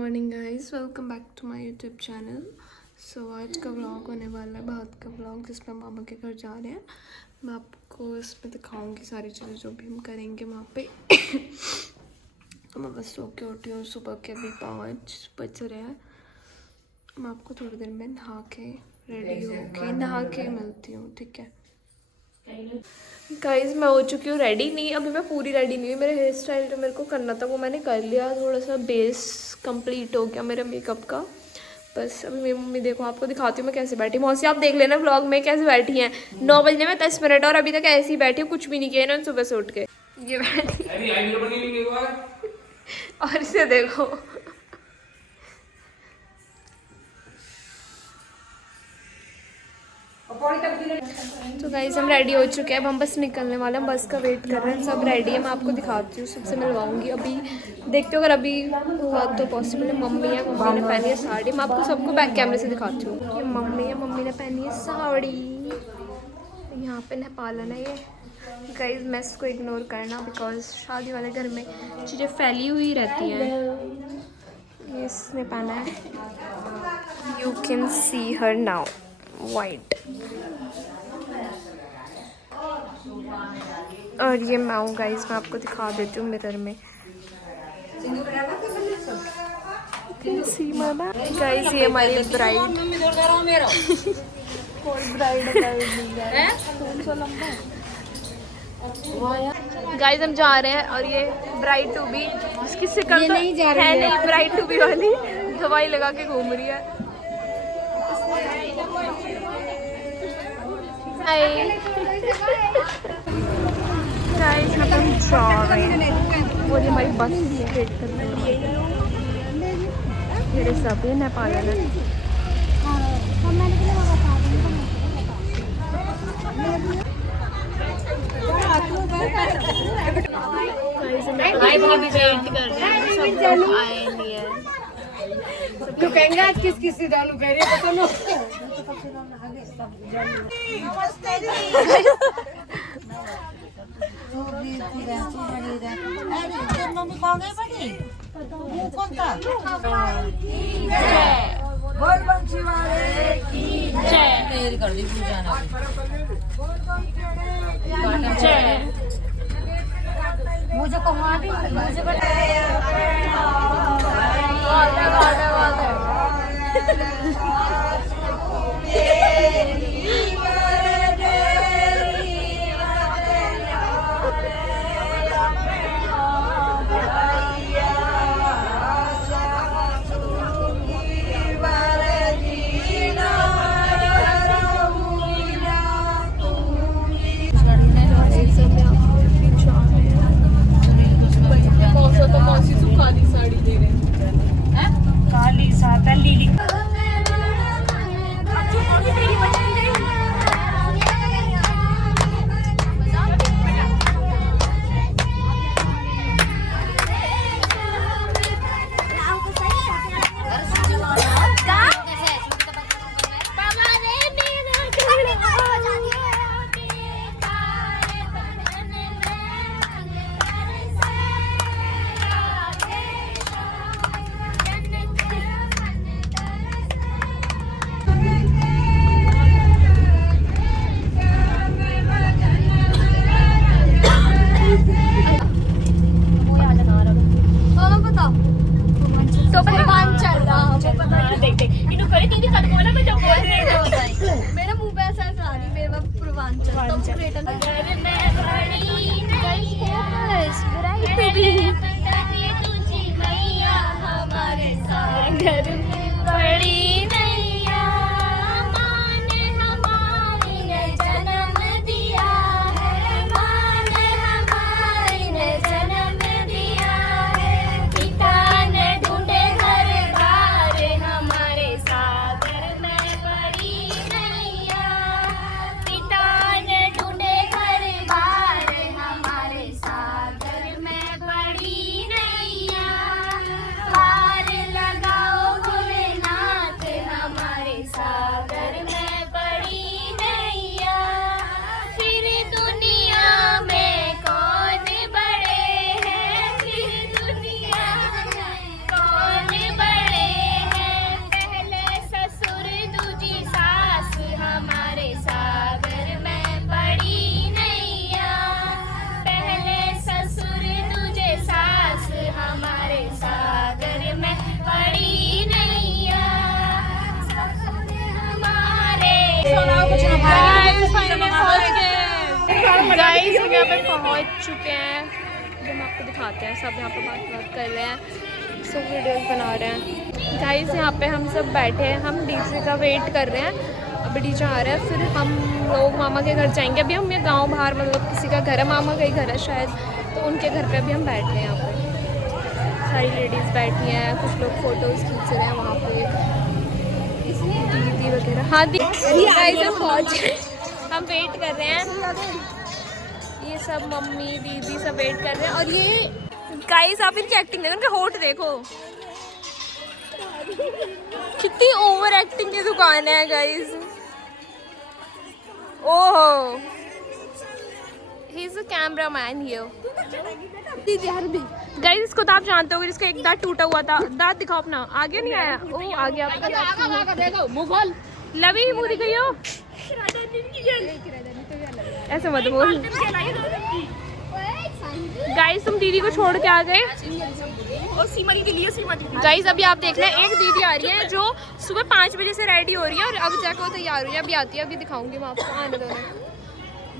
Morning guys, welcome back to my YouTube channel. So आज का vlog होने वाला है, बहुत का व्लॉग जिसमें मामा के घर जा रहे हैं। मैं आपको इसमें दिखाऊंगी सारी चीज़ें जो भी हम करेंगे वहाँ पे। तो मैं बस सो के उठी हूँ, सुबह के अभी 5 बज रहे हैं। मैं आपको थोड़ी देर में नहा के रेडी होके नहा के मिलती हूँ, ठीक है गाइज। मैं हो चुकी हूँ रेडी, नहीं अभी मैं पूरी रेडी नहीं हुई। मेरे हेयर स्टाइल जो मेरे को करना था वो मैंने कर लिया, थोड़ा सा बेस कंप्लीट हो गया मेरे मेकअप का। बस अभी मेरी मम्मी, देखो आपको दिखाती हूँ मैं कैसे बैठी। मौसी आप देख लेना व्लॉग में कैसे बैठी हैं। 9 बजने में 10 मिनट और अभी तक ऐसे ही बैठी हूँ, कुछ भी नहीं किया इन्होंने सुबह से उठ के। ये बैठी और इसे देखो। तो गाइज हम रेडी हो चुके हैं, अब हम बस निकलने वाले हैं, बस का वेट कर रहे हैं। सब रेडी है, मैं आपको दिखाती हूँ, सबसे मिलवाऊंगी। अभी देखते हो अगर अभी हुआ तो पॉसिबल है। मम्मी है, मम्मी ने पहनी है साड़ी। मैं आपको सबको बैक कैमरे से दिखाती हूँ। ये मम्मी है, मम्मी ने पहनी है साड़ी। यहाँ पे नेपालन है ये। गाइज मेस को इग्नोर करना, बिकॉज शादी वाले घर में चीज़ें फैली हुई रहती हैं। ये इसने पहना है, you can see her now, white. और ये मैं हूँ गाइज, मैं आपको दिखा देती हूँ मिरर में। गाइज ये हमारी ब्राइड। गाइज हम जा रहे हैं और ये ब्राइड टू बी, जिसकी शिक्ल तो है नहीं, ब्राइड टू बी वाली दवाई लगा के घूम रही है। गाइस हम जा रहे हैं और ये हमारी बस वेट कर रही है। मेरे सभी नेपाल है। तू कहेंगे आज किस किस से डालू कह रही है पता लो। कर दी पूजा ना मुझे कहवा दी मुझे मेरा मुंह पे ऐसा आ रही, मेरा पूर्वांचल गाइस हम यहाँ पे पहुँच चुके हैं, जो हम आपको दिखाते हैं। सब यहाँ पे बात कर रहे हैं, सब वीडियोस बना रहे हैं। गाइस यहाँ पे हम सब बैठे हैं, हम डीजे का वेट कर रहे हैं। अभी डीजे आ रहा है, फिर हम लोग मामा के घर जाएंगे। अभी हम ये गाँव बाहर मतलब किसी का घर है, मामा का ही घर है शायद, तो उनके घर पे अभी हम बैठे हैं। यहाँ पे सारी लेडीज़ बैठी हैं, कुछ लोग फ़ोटोज़ खींच रहे हैं वहाँ पे, दीदी वगैरह। हाँ दीदी गाइस हम पहुँचे, हम वेट कर रहे हैं। ये सब मम्मी दीदी सब वेट कर रहे हैं। और ये गाइस आप इनकी एक्टिंग देखो, उनके होठ देखो, कितनी ओवर एक्टिंग की दुकान है गाइस। ओहो, he is a cameraman here. Guys इसको तो आप जानते होगे, जिसका एक दांत टूटा हुआ था। दांत दिखाओ अपना, आगे नहीं आया। ओ आ गया आपका दांत। लवी मुंह दिखाई हो, ऐसे मत बोल। गाइस तुम दीदी को छोड़ के आ गए। गाइस अभी आप देख रहे हैं, एक दीदी आ रही है जो सुबह 5 बजे से रेडी हो रही है और अब जाकर वो तैयार हुई है। अभी आती है, अभी दिखाऊंगी मैं आपको, आने दो।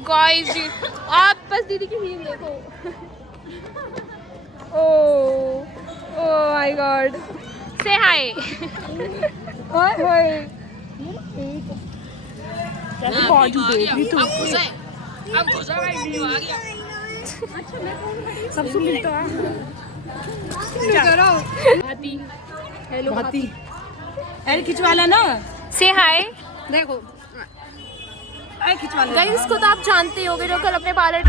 गाइस जी आप बस दीदी की हील देखो। ओह माय गॉड, से हाय। ओए ओए सबसे मिलता है। हेलो भाती, अरे खिंचवाला ना, से हाय। देखो अरे खिंचवाला। गाइस इसको तो आप जानते होगे, जो कल अपने बाल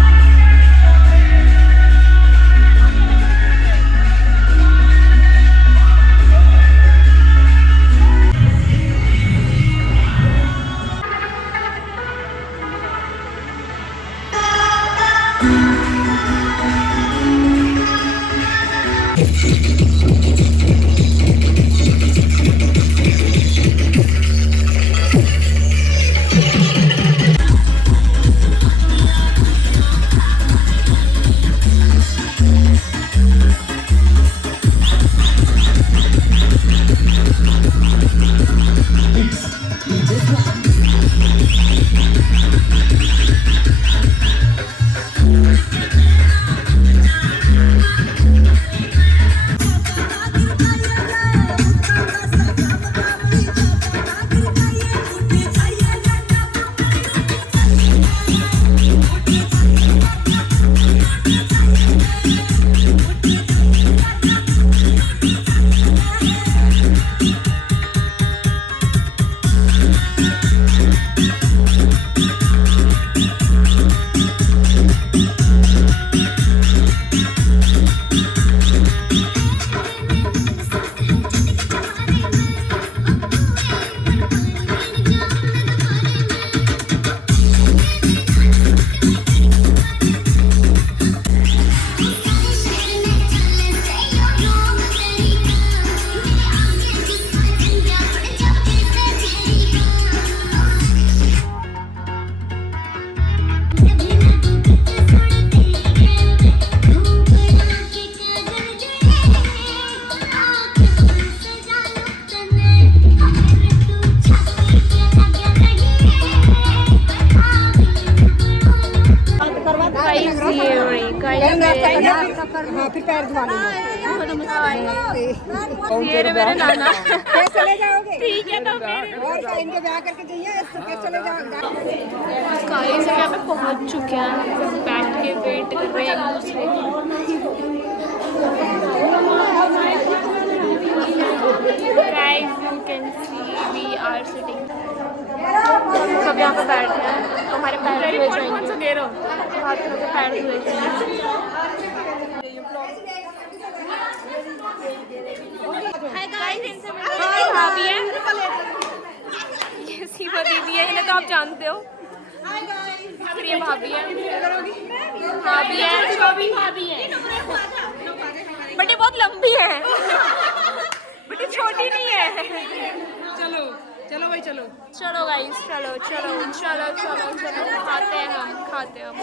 फिर पैर धुआ ये रे मेरे नाना। चले जाओगे? ठीक है तो फिर और इनके ब्याह करके जाइए, चले जाओगे। गाइस हम यहाँ पे पहुँच चुके हैं, बैठ के वेट कर रहे हैं एक दूसरे की। Guys, you can see we are sitting. सब यहाँ पे बैठ रहे हैं, हमारे पैर धुए जाएंगे, हाथों के पैर धुए जाएंगे। भाभी है, ये सीमा दीदी है, इन्हें तो आप जानते हो। फिर ये भाभी है, भाभी है, भाभी है, बट ये बहुत लंबी है, बट ये छोटी नहीं है। चलो चलो भाई चलो चलो गाइस, चलो चलो चलो चलो चलो, खाते हैं हम, खाते हैं हम।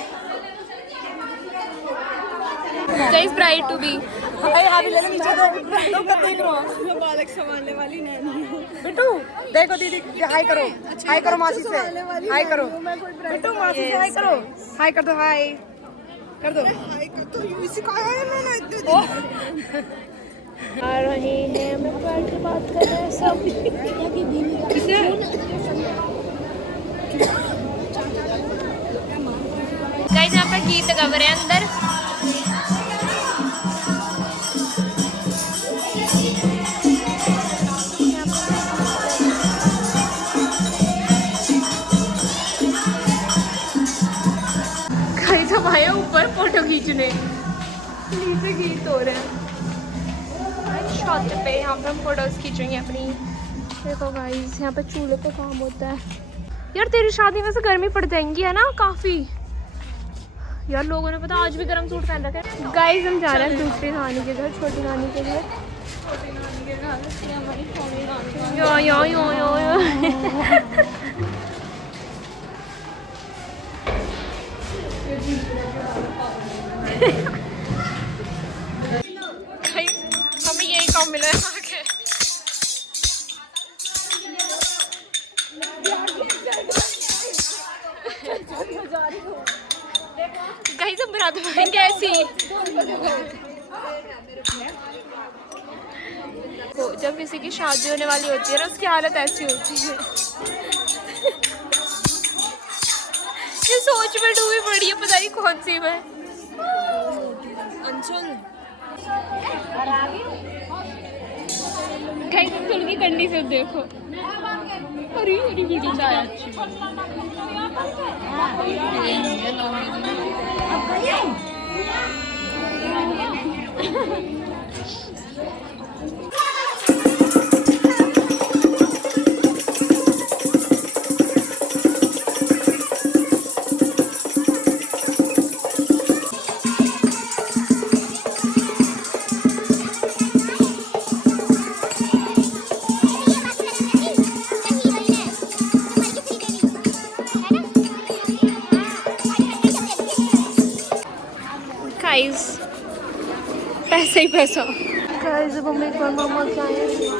गाइस ब्राइड टू बी बालक संभालने वाली नैनी हूँ। बिट्टू देखो दीदी, हाय करो, हाय करो मासी से, हाय करो बिट्टू, मासी से हाय करो, हाय कर दो, हाय कर दो। तो यूं सिखाया है मैंने इतने दिन। आ रहे हैं, हम लोग बैठ के बात कर रहे हैं सब। गाइस यहाँ पे गीत गा रहे हैं अंदर। गाइस हम आए ऊपर फोटो खींचने, नीचे गीत हो रहे हैं छत पे। यहाँ पे हम फोटोज खींचेंगे अपनी। देखो गाइस यहाँ पे चूल्हे पे काम होता है। यार तेरी शादी में से गर्मी पड़ जाएंगी है ना काफ़ी। यार लोगों ने पता आज भी गर्म सूट पहन रखा है। गाइस हम जा रहे हैं दूसरी नानी के घर, छोटी नानी के लिए। यो यो यो यो यो। हमें यही काम मिला है आगे। गाइस हम बरात बनेंगे ऐसी। जब किसी की शादी होने वाली होती है ना, उसकी हालत ऐसी होती है। ये सोच में डूबी पड़ी है, पता नहीं कौन सी में। गाइस थोड़ी की कंडी से देखो। अरे मेरी वीडियो आया अच्छी। गाइस पैसा ही पैसा। गाइस अब हम एक बार मामा के आए हैं।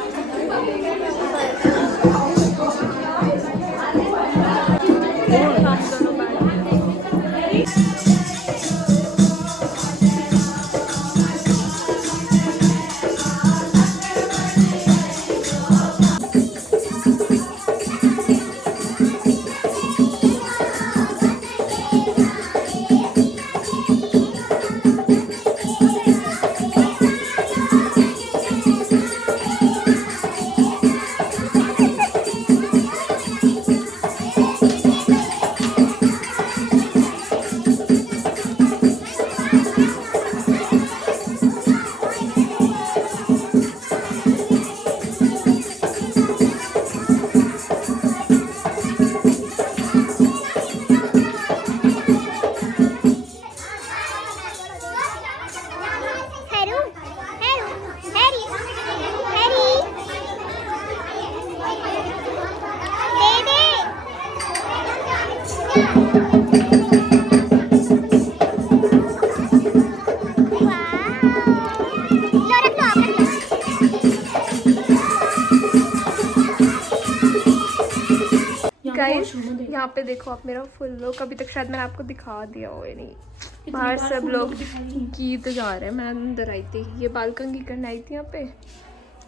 गाइस यहाँ पे देखो आप मेरा फुल लुक। अभी तक शायद मैंने आपको दिखा दिया हो या नहीं। बाहर सब लोग गीत गा रहे हैं, मैं अंदर आई थी। ये बाल कंघी करने आई थी यहाँ पे,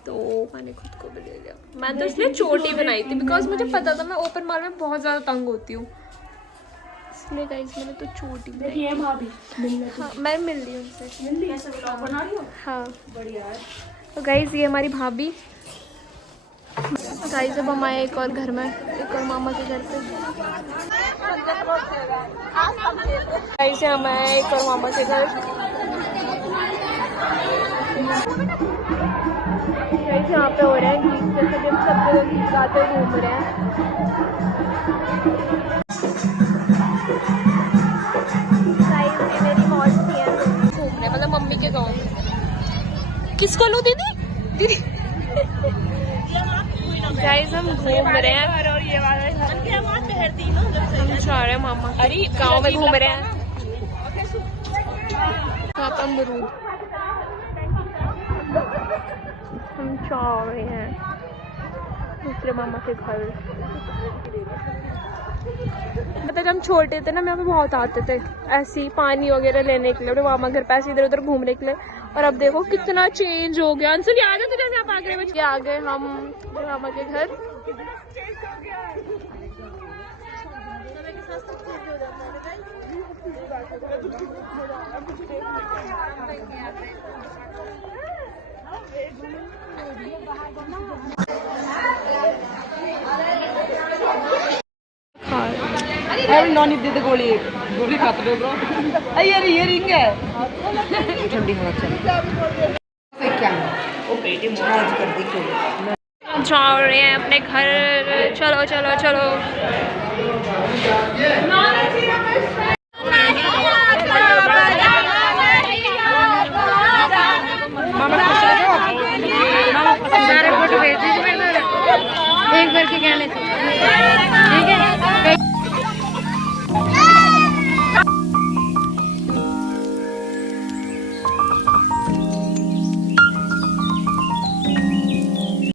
तो मैंने खुद को भी ले लिया। मैं तो इसलिए चोटी बनाई थी बिकॉज मुझे पता था मैं ओपन माल में बहुत ज़्यादा तंग होती हूँ, इसलिए गाइस मैंने तो चोटी बनाई। हाँ मैं मिल रही हूँ उनसे। हाँ बढ़िया है। तो गाइस ये हमारी भाभी। गाइस अब हम आए एक और घर में, एक और मामा के घर पे। गाइस हम आए एक और मामा के घर। गाइस यहाँ पे हो रहे हैं गीत, जैसे जब सब जगह गीत गाते घूम रहे हैं। गाइस ये मेरी मौसी है घूमने, मतलब मम्मी के गाँव में। किसको लूँ दीदी? दीदी गाइस हम घूम रहे हैं, हम जा रहे हैं मामा गाँव में घूम रहे हैं। यहाँ पर अमरूद। हम जा रहे हैं दूसरे मामा के घर। मतलब जब हम छोटे थे ना, मैं यहाँ पे बहुत आते थे ऐसे ही पानी वगैरह लेने के लिए, अपने मामा घर पैसे इधर उधर घूमने के लिए। और अब देखो कितना चेंज हो गया। अंशु आ गए तो जैसे आप आ गए बच्चे, आ गए हम मामा के घर। नॉन दे दे गोली गोली खाते हो ब्रो। अरे ये रिंग है ठंडी हवा चल क्या वो पेटी मौज कर दी क्यों जा रहे हैं अपने घर। चलो चलो चलो।